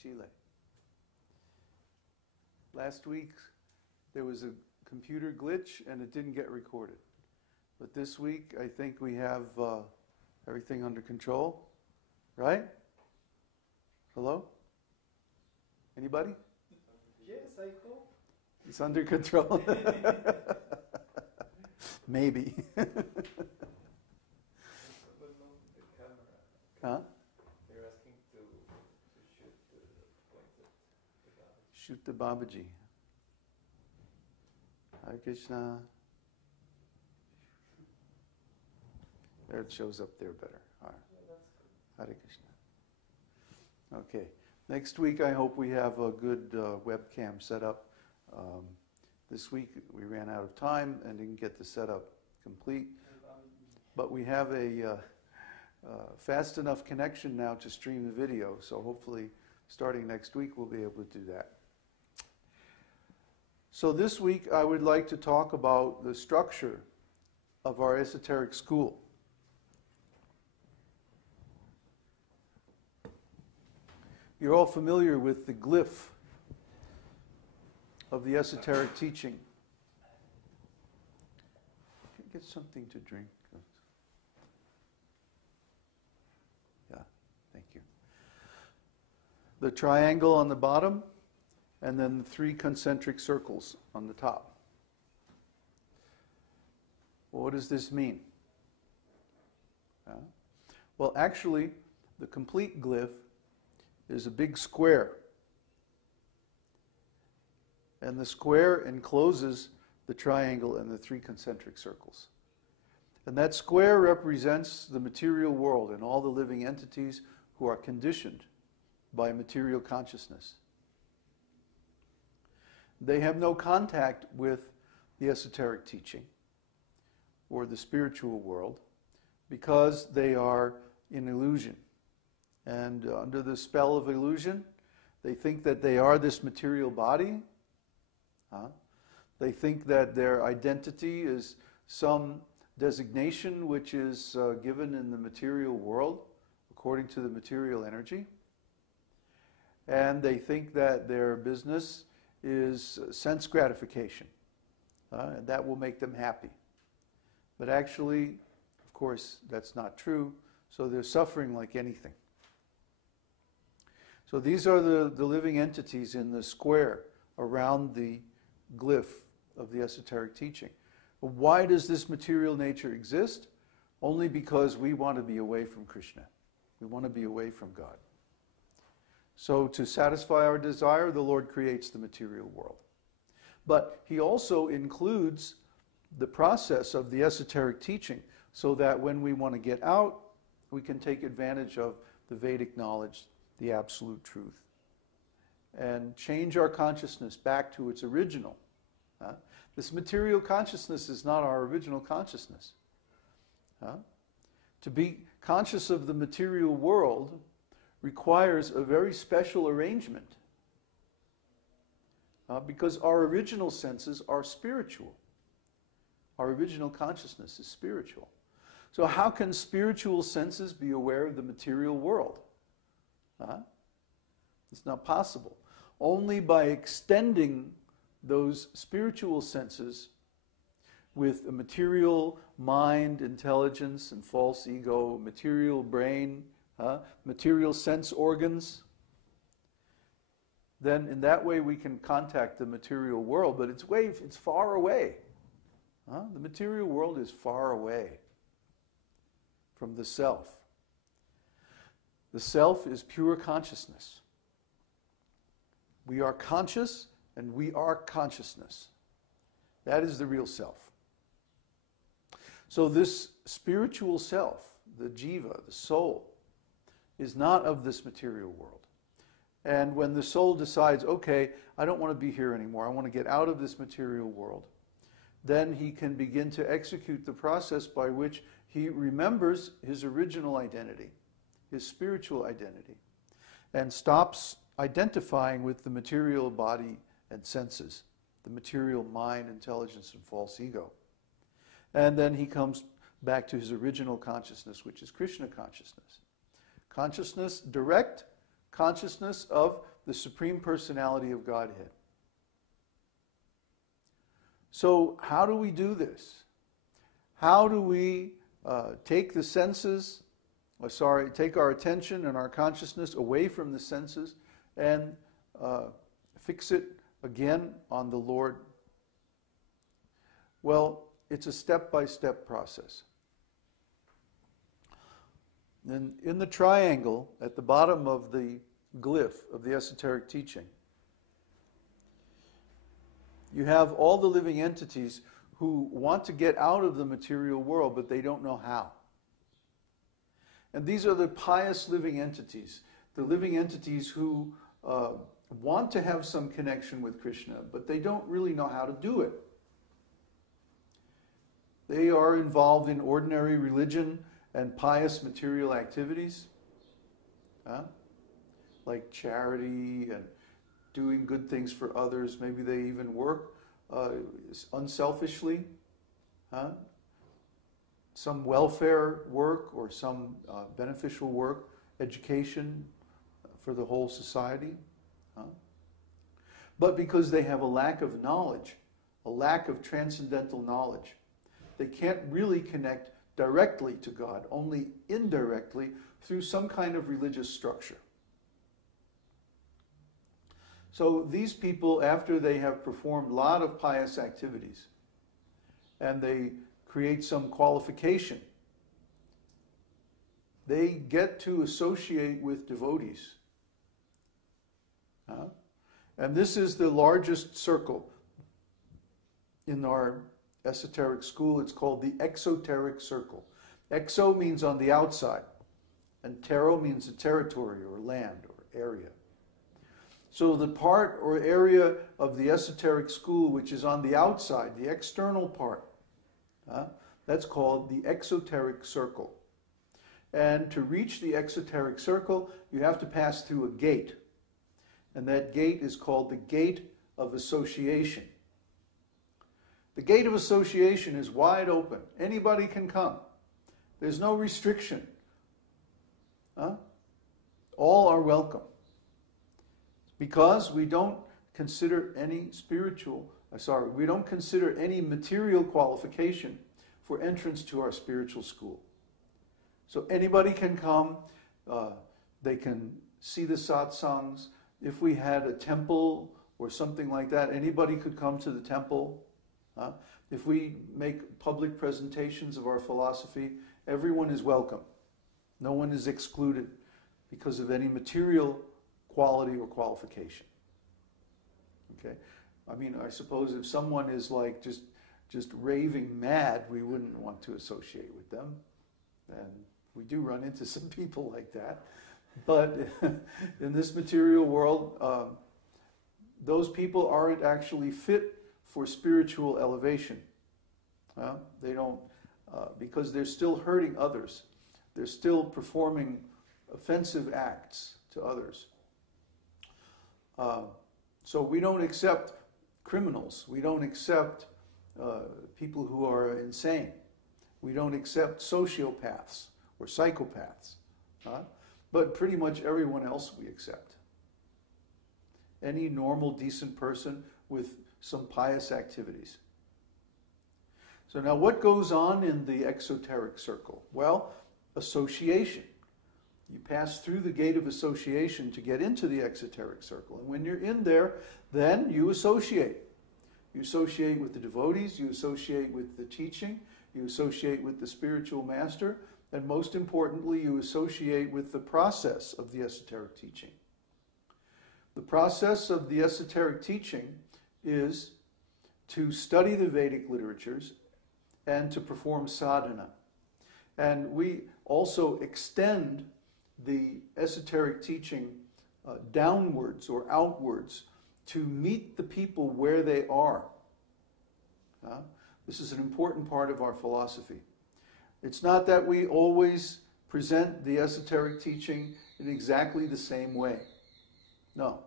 Chile. Last week, there was a computer glitch and it didn't get recorded. But this week, I think we have everything under control, right? Hello? Anybody? Yes, I hope. It's under control. Maybe. Huh? They're asking to shoot the pointed Babaji. Shoot the Babaji. Hare Krishna. There it shows up there better. All right. Yeah, that's good. Hare Krishna. Okay. Next week, I hope we have a good webcam set up. This week, we ran out of time and didn't get the setup complete. But we have a fast enough connection now to stream the video, so hopefully starting next week we'll be able to do that. So this week I would like to talk about the structure of our esoteric school. You're all familiar with the glyph of the esoteric teaching. Get something to drink. Thank you. The triangle on the bottom, and then the 3 concentric circles on the top. Well, what does this mean? Well, actually, the complete glyph is a big square. And the square encloses the triangle and the 3 concentric circles. And that square represents the material world and all the living entities who are conditioned by material consciousness. They have no contact with the esoteric teaching or the spiritual world because they are in illusion. And under the spell of illusion, they think that they are this material body. They think that their identity is some designation which is given in the material world according to the material energy. And they think that their business is sense gratification. And that will make them happy. But actually, of course, that's not true. So they're suffering like anything. So these are the living entities in the square around the glyph of the esoteric teaching. But why does this material nature exist? Only because we want to be away from Krishna. We want to be away from God. So to satisfy our desire, the Lord creates the material world. But He also includes the process of the esoteric teaching so that when we want to get out, we can take advantage of the Vedic knowledge, the absolute truth, and change our consciousness back to its original. This material consciousness is not our original consciousness. To be conscious of the material world requires a very special arrangement because our original senses are spiritual. Our original consciousness is spiritual. So how can spiritual senses be aware of the material world? It's not possible. Only by extending those spiritual senses with a material mind, intelligence, and false ego, material brain, material sense organs, then in that way we can contact the material world, but it's far away. The material world is far away from the self. The self is pure consciousness. We are conscious and we are consciousness. That is the real self. So this spiritual self, the jiva, the soul, is not of this material world. And when the soul decides, okay, I don't want to be here anymore, I want to get out of this material world, then he can begin to execute the process by which he remembers his original identity, his spiritual identity, and stops identifying with the material body and senses, the material mind, intelligence, and false ego. And then he comes back to his original consciousness, which is Krishna consciousness. Consciousness, direct consciousness of the Supreme Personality of Godhead. So how do we do this? How do we take the senses, take our attention and our consciousness away from the senses and fix it again on the Lord? Well, it's a step-by-step process. And in the triangle at the bottom of the glyph of the esoteric teaching, you have all the living entities who want to get out of the material world, but they don't know how. And these are the pious living entities, the living entities who want to have some connection with Krishna, but they don't really know how to do it. They are involved in ordinary religion and pious material activities, like charity and doing good things for others. Maybe they even work unselfishly, some welfare work or some beneficial work, education for the whole society. But because they have a lack of knowledge, a lack of transcendental knowledge, they can't really connect directly to God, only indirectly through some kind of religious structure. So these people, after they have performed a lot of pious activities, and they create some qualification, they get to associate with devotees. And this is the largest circle in our esoteric school. It's called the Exoteric Circle. Exo means on the outside, and tero means a territory or land or area. So the part or area of the esoteric school which is on the outside, the external part, that's called the Exoteric Circle. And to reach the Exoteric Circle, you have to pass through a gate. And that gate is called the Gate of Association. The Gate of Association is wide open. Anybody can come. There's no restriction. All are welcome. Because we don't consider any we don't consider any material qualification for entrance to our spiritual school. So anybody can come. They can see the satsangs. If we had a temple or something like that, anybody could come to the temple. If we make public presentations of our philosophy, everyone is welcome. No one is excluded because of any material quality or qualification. Okay? I mean, I suppose if someone is like just raving mad, we wouldn't want to associate with them. And we do run into some people like that. But in this material world, those people aren't actually fit for spiritual elevation. They don't, because they're still hurting others. They're still performing offensive acts to others. So we don't accept criminals. We don't accept people who are insane. We don't accept sociopaths or psychopaths. But pretty much everyone else we accept. Any normal, decent person with some pious activities. So now what goes on in the exoteric circle? Well, association. You pass through the gate of association to get into the exoteric circle. And when you're in there, then you associate. You associate with the devotees, you associate with the teaching, you associate with the spiritual master, and most importantly, you associate with the process of the esoteric teaching. The process of the esoteric teaching is to study the Vedic literatures and to perform sadhana. And we also extend the esoteric teaching downwards or outwards to meet the people where they are. This is an important part of our philosophy. It's not that we always present the esoteric teaching in exactly the same way. No.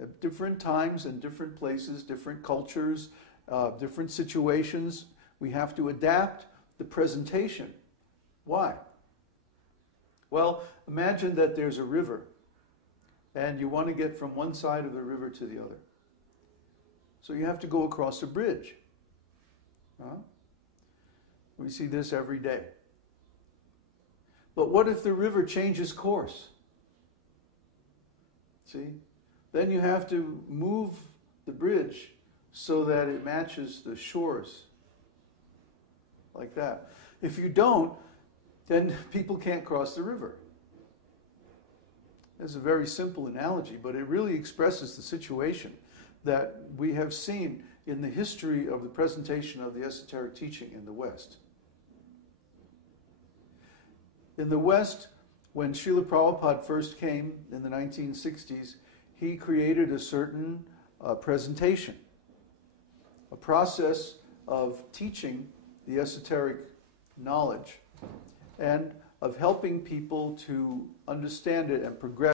At different times and different places, different cultures, different situations, we have to adapt the presentation. Why? Well, imagine that there's a river and you want to get from one side of the river to the other. So you have to go across a bridge. We see this every day. But what if the river changes course? See? Then you have to move the bridge so that it matches the shores. Like that. If you don't, then people can't cross the river. It's a very simple analogy, but it really expresses the situation that we have seen in the history of the presentation of the esoteric teaching in the West. In the West, when Srila Prabhupada first came in the 1960s, he created a certain presentation, a process of teaching the esoteric knowledge and of helping people to understand it and progress